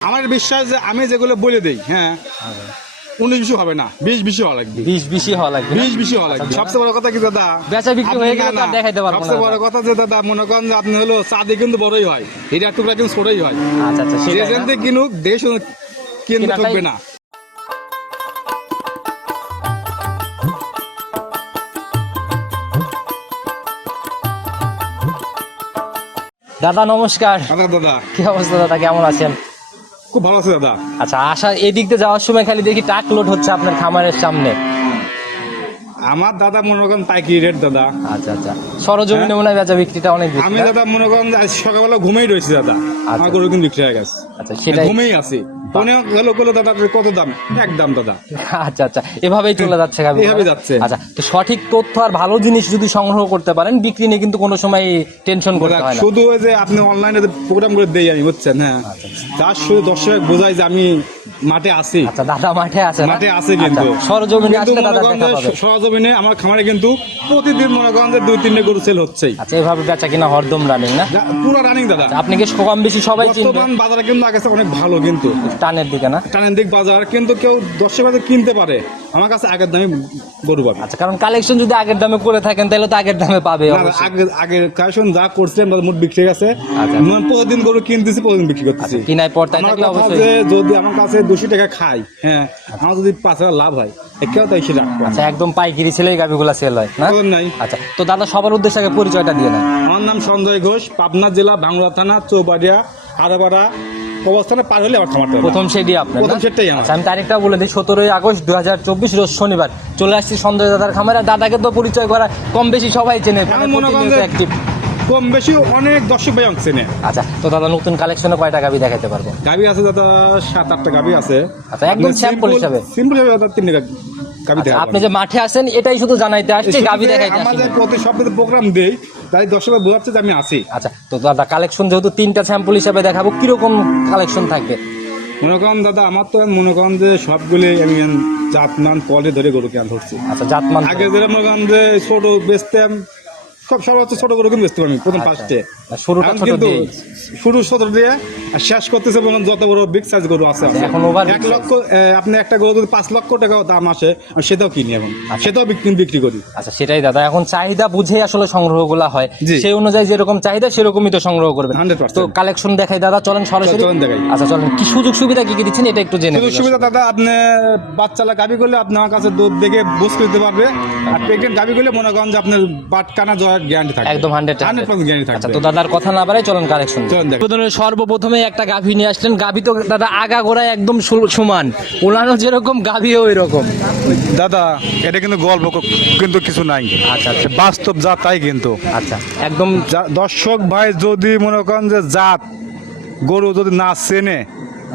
আমার বিশ্বাস যে আমি যেগুলো বলে দেই হ্যাঁ উনিশ বিশ হবে না বিশ বেশি হওয়া লাগবে। বিশ বেশি হওয়া লাগবে? বিশ বেশি হওয়া লাগবে। সবচেয়ে বড় কথা কি দাদা? বেচা বিক্রি হয়ে গেলে না, তো আর দেখাইতে পারব সবচেয়ে বড় কথা যে দাদা মনে করেন যে আপনি হলো চাঁদে কিন্তু বড়ই হয় টুকরা কিন্তু ছোটই হয়। আচ্ছা আচ্ছা থেকে কিনুক দেশ কিন্তু ঠকবে না। দাদা নমস্কার। আচ্ছা দাদা। কি অবস্থা দাদা? কেমন আছেন? খুব ভালো আছে দাদা। আচ্ছা আসা এদিক দিয়ে যাওয়ার সময় খালি দেখি ট্রাক লোড হচ্ছে আপনার খামারের সামনে। আমার দাদা মনে করেন পাইকারি রেট দাদা। আচ্ছা আচ্ছা। সরজমিনে মনে হয় বেচা বিক্রিটা অনেক বেশি? আমি দাদা মনে করেন সকালবেলা ঘুমেই রয়েছি দাদা। আমার গরু কিন্তু বিক্রি হয়ে গেছে। আচ্ছা সেটাই। ঘুমেই আছি। মনে গেলো গেলো দাদা কত দাম? এক দাম দাদা। আচ্ছা আচ্ছা। এভাবেই চলে যাচ্ছে গাভী এভাবেই যাচ্ছে। আচ্ছা তো সঠিক তথ্য আর ভালো জিনিস যদি সংগ্রহ করতে পারেন বিক্রি নিয়ে কিন্তু কোনো সময় টেনশন করতে হয় না। শুধু ওই যে আপনি অনলাইনে প্রোগ্রাম করে দেই আমি বুঝছেন? হ্যাঁ। তার শুধু দর্শক বোঝাই যে আমি মাঠে আছি। আচ্ছা দাদা মাঠে আছে মাঠে আছে কিন্তু। আচ্ছা, সরজমিনে আসলে দাদা দেখা পাবে। সরজমিনে আমার খামারে কিন্তু প্রতিদিন মনে করেন যে দুই তিনটে গরু সেল হচ্ছেই। আচ্ছা এভাবে বেচা কিনা হরদম রানিং না? পুরো রানিং দাদা। আপনি কি কম বেশি সবাই চিনবেন? বর্তমান বাজারে কিন্তু আগে অনেক ভালো কিন্তু। টানের দিকে না? টানেন দিক বাজার কিন্তু কেউ কিনতে পারে। আমার কাছে আগের দামে গরু পাবে। আচ্ছা কারণ কালেকশন যদি আগের দামে করে থাকেন তাহলে তো আগের দামে পাবে আগে আগের কালেকশন যা করছিলাম তাদের মোট বিক্রি গেছে। আচ্ছা। প্রতিদিন গরু কিনতেছি প্রতিদিন বিক্রি করতেছি। আচ্ছা, কিনায় থাকলে কথা অবশ্যই। যদি আমার কাছে দুশো টাকা খাই হ্যাঁ। আমার যদি পাঁচ হাজার লাভ হয় কেউ তাই সে রাখব। আচ্ছা একদম পাইকারি ছেলেই গাভিগুলা সেল হয় না? নাই। আচ্ছা তো দাদা সবার উদ্দেশ্যে আগে পরিচয়টা দিয়ে নেন। আমার নাম সঞ্জয় ঘোষ পাবনা জেলা বাংলা থানা চৌবাড়িয়া হারাপাড়া অবস্থানে পার হলে আমার প্রথম সেটি আপনার প্রথম না? আমার। আমি তারিখটা বলে দিই সতেরোই আগস্ট দু হাজার চব্বিশ রোজ শনিবার। চলে আসছি সঞ্জয় দাদার খামারে। দাদাকে তো পরিচয় করা কম বেশি সবাই চেনে মনে কম বেশি অনেক দর্শক ভাই অংশ নেয় আচ্ছা তো দাদা নতুন কালেকশনে কয়টা গাবি দেখাতে পারব? গাবি আছে দাদা সাত আটটা গাবি আছে। আচ্ছা, একদম sample হিসাবে। সিম্পল হিসাবে দাদা তিনটে গাবি আচ্ছা, আপনি যে মাঠে আছেন এটাই শুধু জানাইতে আসছি গাভি দেখাইতে আমাদের প্রতি সপ্তাহে প্রোগ্রাম দেই তাই দর্শকরা বোঝাচ্ছে যে আমি আছি। আচ্ছা তো দাদা কালেকশন যেহেতু তিনটা স্যাম্পল হিসাবে দেখাবো কীরকম কালেকশন থাকবে? মনে করেন দাদা আমার তো মনে করেন যে সবগুলি আমি জাত মান পলে ধরে গরু কেন ধরছি। আচ্ছা জাতমান আগে যেটা মনে করেন যে ছোট বেচতাম সব হচ্ছে ছোট করে কিন্তু বেচতে পারবেন প্রথম আচ্ছা। ফার্স্টে আর শুরুটা ছোট কিন্তু শুরু ছোট দিয়ে আর শেষ করতেছে যত বড় বিগ সাইজ গরু আছে আচ্ছা, এখন এক লক্ষ আপনি একটা গরু যদি পাঁচ লক্ষ টাকা দাম আসে সেটাও কিনি এখন। আচ্ছা। সেটাও বিক্রি করি। আচ্ছা সেটাই দাদা। এখন চাহিদা বুঝে আসলে সংগ্রহগুলো হয়। সেই অনুযায়ী যেরকম চাহিদা সেরকমই তো সংগ্রহ করবেন। তো কালেকশন দেখাই। দাদা চলেন সরাসরি। আচ্ছা চলেন। কি সুযোগ সুবিধা কি কি দিচ্ছেন এটা একটু জেনে সুযোগ সুবিধা দাদা আপনি বাচ্চালা গাবি করলে আপনি আমার কাছে দুধ দেখে বুঝ দিতে পারবে। আর প্রেগনেন্ট গাবি করলে মনে করেন যে আপনার বাটকানা জয়ের গ্যারান্টি থাকবে। একদম হান্ড্রেড হান্ড্রেড পার্সেন্ট গ্যারান্টি আচ্ছা থাকবে। তো দাদার কথা না পারে চলুন কালেকশন। সর্বপ্রথমে একটা গাভী নিয়ে আসলেন। গাভী তো দাদা আগা গোড়ায় একদম সমান। ওলানো যেরকম গাভী ওই রকম দাদা এটা কিন্তু গল্প কিন্তু কিছু নাই। আচ্ছা আচ্ছা। বাস্তব যা তাই কিন্তু। আচ্ছা একদম দর্শক ভাই যদি মনে করেন যে জাত গরু যদি না চেনে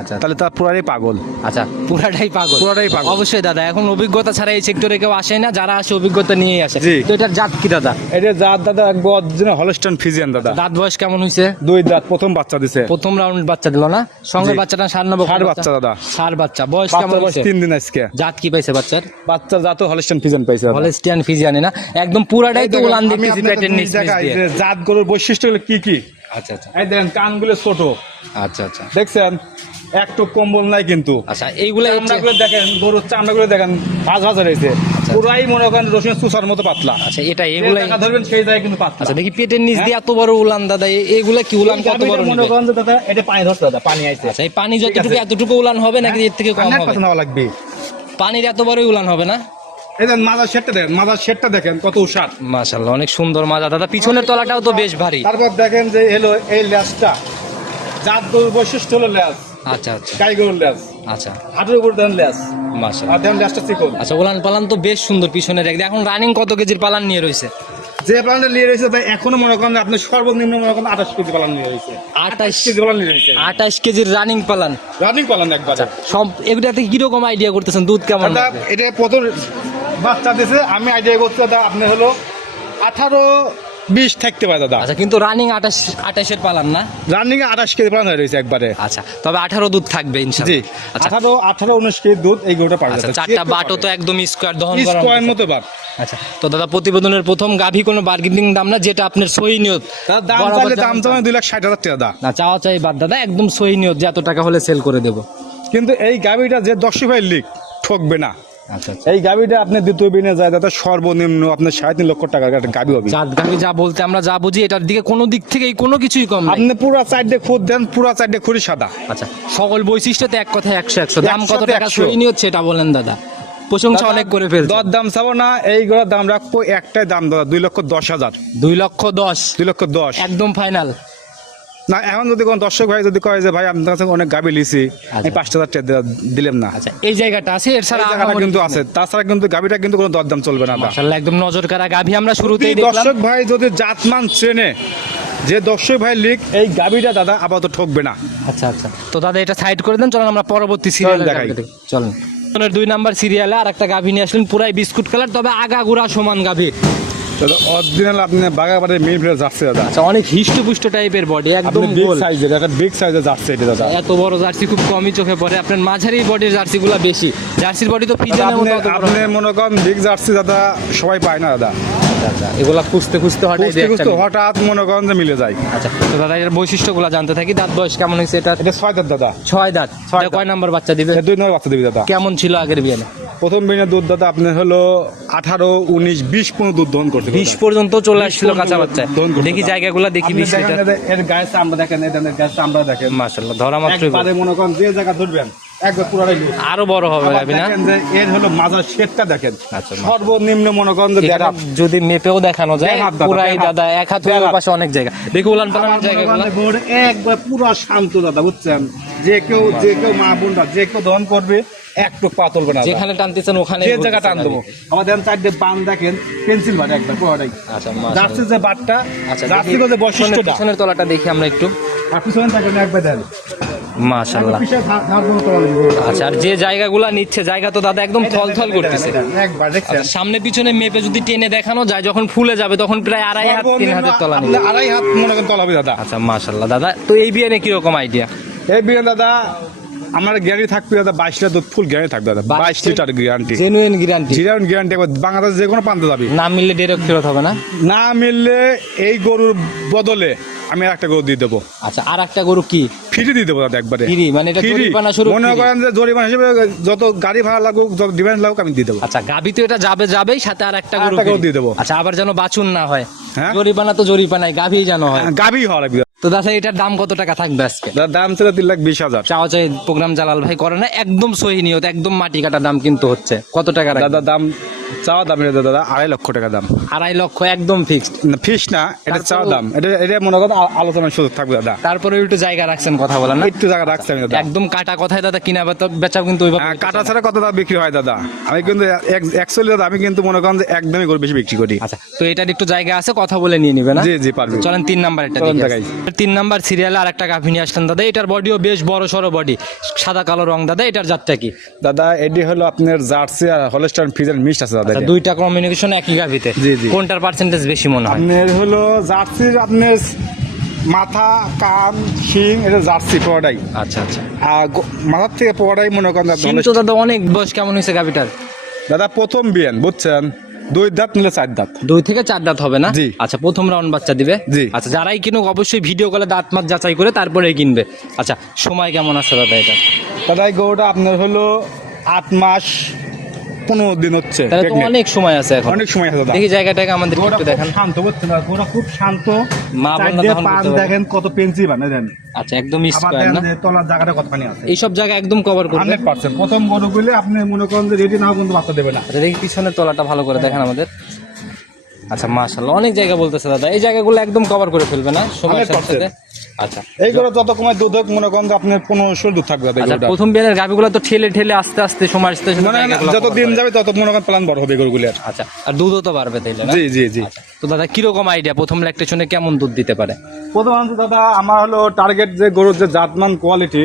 আচ্ছা। তাহলে তার পুরাই পাগল। আচ্ছা পুরাটাই পাগল। পুরাটাই পাগল। অবশ্যই দাদা এখন অভিজ্ঞতা ছাড়া এই সেক্টরে কেউ আসে না যারা আসে অভিজ্ঞতা নিয়েই আসে। তো এটার জাত কি দাদা? এটা জাত দাদা একবার অরিজিনাল হলস্টান ফিজিয়ান দাদা। দাঁত বয়স কেমন হয়েছে? দুই দাঁত প্রথম বাচ্চা দিছে। প্রথম রাউন্ড বাচ্চা দিল না? সঙ্গে বাচ্চাটা সার নেব ষাট বাচ্চা? দাদা। সার বাচ্চা। বয়স কেমন বয়স হয়েছে? তিন দিন আজকে। জাত কি পাইছে বাচ্চার? বাচ্চা জাত হলস্টন ফিজিয়ান পাইছে দাদা। হলেস্টিয়ান ফিজিয়ানি না? একদম পুরাটাই তো উলান দিয়ে। জাত গরুর বৈশিষ্ট্যগুলো কি কি? আচ্ছা আচ্ছা। এই দেখেন কানগুলো ছোট। আচ্ছা আচ্ছা। দেখছেন? একটু কম্বল নাই কিন্তু। আচ্ছা এইগুলো চামড়াগুলো দেখেন গরুর চামড়াগুলো দেখেন ভাজ ভাজ রয়েছে পুরাই মনে করেন রসুন সুসার মতো পাতলা। আচ্ছা এটা জায়গা ধরবেন সেই জায়গায় কিন্তু পাতলা। আচ্ছা দেখি পেটের নিচ দিয়ে এত বড় উলান দাদা এগুলা কি উলান কত বড় মনে করেন দাদা এটা পানি ধরছে দাদা পানি আইছে। আচ্ছা এই পানি যতটুকু এতটুকু উলান হবে নাকি এর থেকে কম হবে? পার্সেন্ট লাগবে। পানির এত বড় উলান হবে না? এই দেখেন মাজার শেডটা দেখেন মাজার শেডটা দেখেন কত উষার মাশাআল্লাহ অনেক সুন্দর মাজা দাদা পিছনের তলাটাও তো বেশ ভারী। তারপর দেখেন যে এলো এই ল্যাসটা জাত গরুর বৈশিষ্ট্য হলো ল্যাস আচ্ছা আচ্ছা। গাই গরুর ল্যাস আচ্ছা। হাটের উপর দেন ল্যাস মাশাআল্লাহ। আর দেন ল্যাসটা চিকন। আচ্ছা উলান পালান তো বেশ সুন্দর পিছনের একদিকে এখন রানিং কত কেজির পালান নিয়ে রয়েছে? যে প্লানটা নিয়ে রয়েছে তাই এখনও মনে করেন আপনি সর্বনিম্ন মনে করেন আঠাশ কেজি পালন নিয়ে রয়েছে। আঠাশ কেজি পালন নিয়ে রয়েছে। আঠাশ কেজির রানিং পালান। রানিং পালন একবার। সব এগুলাতে কীরকম আইডিয়া করতেছেন? দুধ কেমন এটা প্রথম বাচ্চা দিছে আমি আইডিয়া করতে দাদা আপনি হলো আঠারো বিশ থাকতে পারে দাদা। আচ্ছা কিন্তু রানিং আঠাশ আঠাশের পালান না? রানিং আঠাশ কেজি পালন হয়ে রয়েছে একবারে। আচ্ছা তবে আঠারো দুধ থাকবে জি আচ্ছা। আঠারো আঠারো উনিশ কেজি দুধ এই গরুটা পাবে আচ্ছা চারটা বাটও তো একদম স্কোয়ার দহন স্কোয়ার মতো। বার আচ্ছা তো দাদা প্রতিবেদনের প্রথম গাভী কোনো বার্গেনিং দাম না যেটা আপনার সহি নিয়ত? দাম চাইলে দাম চাই দুই লাখ ষাট হাজার টাকা দাম না চাওয়া চাই বাদ দাদা একদম সহি নিয়ত যে এত টাকা হলে সেল করে দেবো। কিন্তু এই গাভিটা যে দর্শক ভাই লিখ ঠকবে না। আচ্ছা আচ্ছা। এই গাভিটা আপনি দ্বিতীয় বিনে যায় দাদা সর্বনিম্ন আপনার সাড়ে তিন লক্ষ টাকার একটা গাভি হবে। চাঁদ গাভী যা বলতে আমরা যা বুঝি এটার দিকে কোনো দিক থেকেই কোনো কিছুই কম আপনি পুরা চারটে খুদ দেন পুরা চারটে খুঁড়ি সাদা। আচ্ছা সকল বৈশিষ্ট্যতে এক কথায় একশো একশো। দাম কত টাকা। সহি নিয়ত সেটা বলেন দাদা। প্রশংসা অনেক করে ফেলছে। দর দাম চাবো না এইগুলোর দাম রাখব একটাই দাম দাদা দুই লক্ষ দশ হাজার। দুই লক্ষ দশ। দুই লক্ষ দশ। একদম ফাইনাল। না এখন যদি কোনো দর্শক ভাই যদি কয় যে ভাই আপনার কাছে অনেক গাবি লিছি আমি পাঁচ হাজার টাকা দিলাম না। আচ্ছা এই জায়গাটা আছে এর ছাড়া জায়গাটা কিন্তু আছে। তাছাড়া কিন্তু গাবিটা কিন্তু কোনো দরদাম চলবে না। মাশাআল্লাহ একদম নজর কারা গাভী আমরা শুরুতেই দেখলাম। দর্শক ভাই যদি জাতমান চেনে যে দর্শক ভাই লিখ এই গাবিটা দাদা আপাতত ঠকবে না। আচ্ছা আচ্ছা। তো দাদা এটা সাইড করে দেন চলেন আমরা পরবর্তী সিরিয়ালে দেখাই। চলেন। দুই নাম্বার সিরিয়ালে আর একটা গাভী নিয়ে আসলেন পুরাই বিস্কুট কালার তবে আগা আগাগুড়া সমান গাভী দাদা অরিজিনাল আপনি বাগাবাড়ির মেন প্লেয়ার যাচ্ছে দাদা। আচ্ছা অনেক হিষ্টপুষ্ট টাইপের বডি একদম বিগ সাইজের একটা বিগ সাইজের যাচ্ছে এটা দাদা। এত বড় জার্সি খুব কমই চোখে পড়ে। আপনার মাঝারি বডির জার্সিগুলো বেশি। জার্সির বডি তো মতো আপনি মনে করেন বিগ জার্সি দাদা সবাই পায় না দাদা। আচ্ছা, এগুলা খুঁজতে খুঁজতে হঠাৎ খুঁজতে খুঁজতে হঠাৎ মনে করেন যে মিলে যায়। আচ্ছা তো দাদা এর বৈশিষ্ট্যগুলো জানতে থাকি। দাঁত বয়স কেমন হয়েছে এটা এটা ছয় দাঁত দাদা। ছয় দাঁত। ছয় কয়। নাম্বার বাচ্চা দিবে? দুই নম্বর বাচ্চা দিবি দাদা। কেমন ছিল আগের বিয়ে প্রথম বিনে দুধ দাদা আপনার হলো আঠারো উনিশ বিশ পনেরো দুধ দহন করতে বিশ পর্যন্ত চলে আসছিল কাঁচা বাচ্চা। দেখি। জায়গাগুলো দেখি বিশ এর গায়ে চামড়া দেখেন এদের গায়ে চামড়া দেখেন। মাশাল্লাহ ধরা একবারে মনে করেন যে জায়গা ধরবেন। একবার পুরাটাই লুজ। আরও বড় হবে গাবি না? এর হলো মাজার শেডটা দেখেন। আচ্ছা, সর্বনিম্ন মনে করেন। যদি মেপেও দেখানো যায় পুরাই দাদা এক হাত দেড় পাশে অনেক জায়গা। দেখি উলান পালান জায়গাগুলো। করেন যে গরু একবার পুরো শান্ত দাদা বুঝছেন? যে কেউ যে কেউ মা বোনরা যে কেউ দহন করবে একটু পা তুলবে না। যেখানে টানতেছেন ওখানে যে জায়গা টান দেবো আমার দেখেন চারটে বান দেখেন পেন্সিল বাট একবার পুরোটাই। আচ্ছা যে বাটটা আচ্ছা জার্সি যে বৈশিষ্ট্যটা পিছনের তলাটা দেখি আমরা একটু। আর পিছনে দেখেন একবার দেন। মাশাল্লাহ। আচ্ছা আর যে জায়গাগুলো নিচ্ছে জায়গা তো দাদা একদম থলথল থল করতেছে। আচ্ছা, সামনে পিছনে মেপে যদি টেনে দেখানো যায় যখন ফুলে যাবে তখন প্রায় আড়াই হাত তিন হাতের তলা নেবে। আড়াই হাত মনে করেন তলা হবে দাদা। আচ্ছা মাশাল্লাহ দাদা তো এই বিয়ে নিয়ে কীরকম আইডিয়া এই বিয়ে দাদা আমার গ্যারান্টি থাকবে দাদা বাইশ লিটার দুধ ফুল গ্যারান্টি থাকবে দাদা। বাইশ লিটার গ্যারান্টি জেনুইন গ্যারান্টি জিরাউন গ্যারান্টি একবার বাংলাদেশ যে কোনো প্রান্তে যাবি। না মিললে ডেরেক ফেরত হবে না? না মিললে এই গরুর বদলে আমি আর একটা গরু দিয়ে দেবো। আচ্ছা আর একটা গরু কি? ফ্রি দিয়ে দেবো দাদা একবারে। Free, মানে এটা। জরিমানা শুরু মনে। করেন যে জরিমানা হিসেবে যত গাড়ি ভাড়া লাগুক যত ডিমান্ড লাগুক আমি দিয়ে দেবো। আচ্ছা গাবি তো এটা যাবে যাবেই সাথে আর একটা গরু দিয়ে দেবো। আচ্ছা আবার যেন বাছুন না হয়। হ্যাঁ। জরিপানা তো জরিপানাই গাভি যেন হয়। গাবি হওয়ার লাগবে তো দাদা এটার দাম কত টাকা থাকবে আজকে? দাম ছিল তিন লাখ বিশ হাজার। চাওয়া চাই প্রোগ্রাম জালাল ভাই করে না? একদম সহি নিয়ত একদম মাটি কাটা দাম কিন্তু হচ্ছে। কত টাকা দাদা দাম চাওয়া দাম এটা দাদা আড়াই লক্ষ টাকা দাম। আড়াই লক্ষ একদম ফিক্সড ফিস না এটা চাওয়া দাম। এটা এটা মনে করেন আলোচনার সুযোগ থাকবে দাদা। তারপরে একটু জায়গা রাখছেন কথা বলেন না? একটু জায়গা রাখছি আমি দাদা। একদম কাটা কথায় দাদা কিনা বেচা- কিন্তু ওইভাবে হ্যাঁ, কাটা ছাড়া কত দাম বিক্রি হয় দাদা? আমি কিন্তু অ্যাকচুয়ালি দাদা আমি কিন্তু মনে করেন যে একদমই করে বেশি বিক্রি করি। আচ্ছা তো এটার একটু জায়গা আছে কথা বলে নিয়ে নিবে না? জি জি পারবি। চলেন তিন নাম্বার একটা। তিন নাম্বার সিরিয়ালে আর একটা গাভী নিয়ে আসলেন দাদা এটার বডিও বেশ বড় সড়ো বডি সাদা কালো রং দাদা এটার জাতটা কি? দাদা এটি হলো আপনার জার্সি আর হলস্টাইন ফিজার মিক্স আছে দাদা আচ্ছা, দুইটা কমিউনিকেশন একই গাভীতে। কোনটার পার্সেন্টেজ বেশি মনে হয়? আপনার হলো জার্সির আপনার মাথা কান শিং এটা জার্সি পোয়াটাই আচ্ছা আচ্ছা। আর মাথার থেকে পোয়াটাই মনে করেন তো দাদা অনেক বয়স কেমন হয়েছে গাভীটার? দাদা প্রথম বিয়ান বুঝছেন? দুই দাঁত নিলে চার দাঁত। দুই থেকে চার দাঁত হবে না? জি। আচ্ছা প্রথম রাউন্ড বাচ্চা দিবে। জি। আচ্ছা যারাই কিনুক অবশ্যই ভিডিও কলে দাঁত মাত যাচাই করে তারপরে কিনবে। আচ্ছা সময় কেমন আছে দাদা এটা দাদা এই গরুটা আপনার হলো আট মাস পনেরো দিন হচ্ছে তাহলে তো অনেক সময় আছে এখন। অনেক সময় আছে দেখি জায়গাটাকে আমাদের একটু দেখান। শান্ত বুঝছেন গরুটা খুব শান্ত। মা পান দেখেন কত পেন্সি বানে দেন আচ্ছা একদম স্কোয়ার না? তলার জায়গাটা কতখানি আছে। এইসব জায়গা একদম কভার করবে। Hundred percent. প্রথম গরুগুলি আপনি মনে করেন যে রেডি নাও কিন্তু বাচ্চা দেবে না। আচ্ছা দেখি পিছনের তলাটা ভালো করে দেখেন আমাদের। আচ্ছা মাশাল্লাহ অনেক জায়গা বলতেছে দাদা। এই জায়গাগুলো একদম কভার করে ফেলবে না? সময়ের সাথে আচ্ছা। এই গরু যত কমায় দুধ হোক মনে করেন পনেরোশো দুধ থাকবে আচ্ছা প্রথম বিয়ানের গাভিগুলো তো ঠেলে ঠেলে আস্তে আস্তে সময় আস্তে যত দিন যাবে তত মনে করেন প্লান বড় হবে গরুগুলি আচ্ছা আর দুধও তো বাড়বে তাইলে জি জি জি। আচ্ছা, তো দাদা কীরকম আইডিয়া প্রথম ল্যাকটেশনে কেমন দুধ দিতে পারে? প্রথমত দাদা আমার হলো টার্গেট যে গরুর যে জাতমান কোয়ালিটি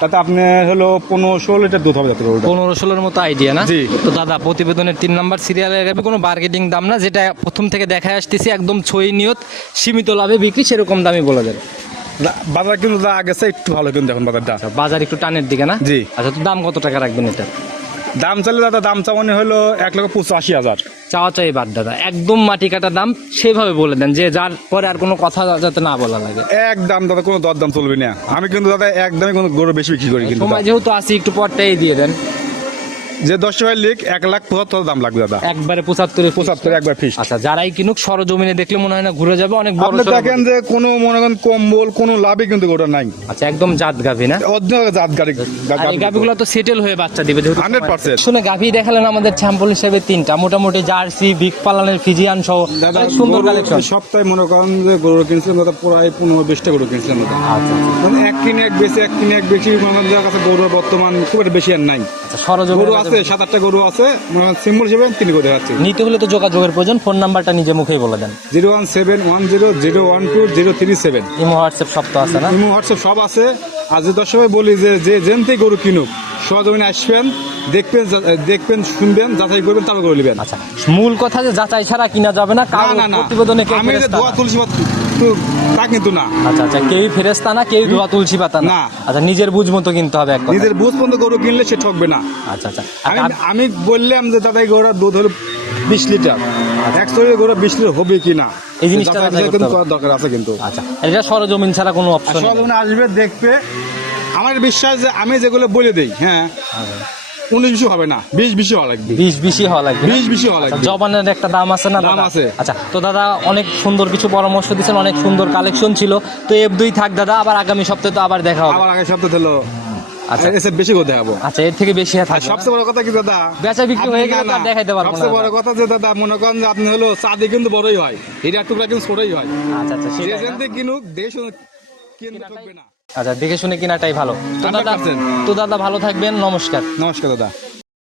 তাতে আপনি হলো পনেরো ষোলো লিটার দুধ হবে পনেরো ষোলোর মতো আইডিয়া না? তো দাদা প্রতিবেদনের তিন নাম্বার সিরিয়ালের গাবি কোনো বার্গেটিং দাম না যেটা প্রথম থেকে দেখা আসতেছি একদম ছই নিয়ত সীমিত লাভে বিক্রি সেরকম দামই বলে দা- বাজার কিন্তু যা গেছে একটু ভালো কিন্তু এখন বাজারটা। বাজার একটু টানের দিকে না? জি। আচ্ছা তো দাম কত টাকা রাখবেন এটা? দাম চাইলে দাদা দাম চাওয়ানি হলো এক লক্ষ পঁচাশি হাজার। চাওয়া চাই বাদ দাদা। একদম মাটি কাটা দাম সেভাবে বলে দেন যে যার পরে আর কোনো কথা যাতে না বলা লাগে। এক দাম দাদা কোনো দর দাম চলবে না। আমি কিন্তু দাদা এক দামে কোনো গরু বেশি বিক্রি করি কিন্তু সময় যেহেতু আসি একটু পরটাই দিয়ে দেন। যে দশ লিখ এক লাখ পঁচাত্তর দাম লাগবে দাদা। একবারে পঁচাত্তরে পঁচাত্তর একবার ফিস আচ্ছা যারাই কিনুক সরজমিনে দেখলে মনে হয় না ঘুরে যাবে অনেক বড় আপনি দেখেন যে কোনো মনে করেন কম্বল কোনো লাভই কিন্তু গোটা নাই। আচ্ছা একদম জাত গাভি না? অর্ধেক জাত গাড়ি গাভিগুলো তো সেটেল হয়ে বাচ্চা দিবে যেহেতু 100% শুনে গাভি দেখালেন আমাদের স্যাম্পল হিসেবে তিনটা মোটামুটি জার্সি বিগ পালানের ফিজিয়ান সহ সুন্দর কালেকশন সপ্তাহে মনে করেন যে গরু কিনছিলাম দাদা প্রায় পনেরো বিশটা গরু কিনছিলাম দাদা। আচ্ছা মানে এক কিনে এক বেশি এক কিনে এক বেশি আমাদের কাছে গরু বর্তমান খুব একটা বেশি আর নাই। আচ্ছা সরজমিনে আছে সাত আটটা গরু আছে সিম্বল হিসেবে তিনি করে দেখাচ্ছি নিতে হলে তো যোগাযোগের প্রয়োজন ফোন নাম্বারটা নিজে মুখেই বলে দেন। Zero one seven one zero zero one two zero three seven imo WhatsApp সব তো আছে না? ইমো হোয়াটসঅ্যাপ সব আছে। আর যে সময় বলি যে যে জেনতেই গরু কিনুক সহজমিনে আসবেন দেখবেন দেখবেন শুনবেন যাচাই করবেন তারপর করে নেবেন। আচ্ছা মূল কথা যে যাচাই ছাড়া কিনা যাবে না না কারও না না। প্রতিবেদনে আমি যে না। তুলসী তা কিন্তু না। আচ্ছা আচ্ছা কেউই ফেরেস্তা না কেউ ধোয়া তুলসী পাতা না। আচ্ছা নিজের বুঝ মতো কিনতে হবে এক নিজের বুঝ গরু কিনলে সে ঠকবে না। আচ্ছা আচ্ছা। আর আমি আমি বললাম যে দাদা এই গরুর দুধ হলো বিশ লিটার। এক শরীরে গরু বিশ লিটার হবে কি না? এই জিনিসটা দরকার আছে কিন্তু। আচ্ছা এটা সরজমিন ছাড়া কোনো অপশন আসবে দেখবে। আমার বিশ্বাস যে আমি যেগুলো বলে দিই হ্যাঁ উনিশ বিশ হবে না বিশ বেশি হওয়া লাগবে। বিশ বেশি হওয়া লাগবে? বিশ বেশি হওয়া আচ্ছা, লাগবে জবানের একটা দাম আছে না দাম আছে। আচ্ছা তো দাদা অনেক সুন্দর কিছু পরামর্শ দিচ্ছেন অনেক সুন্দর কালেকশন ছিল। তো এফ দুই থাক দাদা আবার আগামী সপ্তাহে তো আবার দেখা হবে। আবার আগের সপ্তাহে হলো। আচ্ছা। এসে বেশি করে দেখাবো। আচ্ছা এর থেকে বেশি থাকবে সবচেয়ে বড় কথা কি দাদা? বেচা বিক্রি হয়ে গেলে আর দেখাইতে পারব না সবচেয়ে বড় কথা যে দাদা মনে করেন যে আপনি হলো চাঁদি কিন্তু বড়ই হয় এটা টুকরা কিন্তু ছোটই হয়। আচ্ছা আচ্ছা যে সেটাই কিনুক দেখে শুনে কিনতে ঠকবে না। আচ্ছা দেখে শুনে কিনাটাই ভালো। তো দাদা তো দাদা ভালো থাকবেন নমস্কার। নমস্কার দাদা।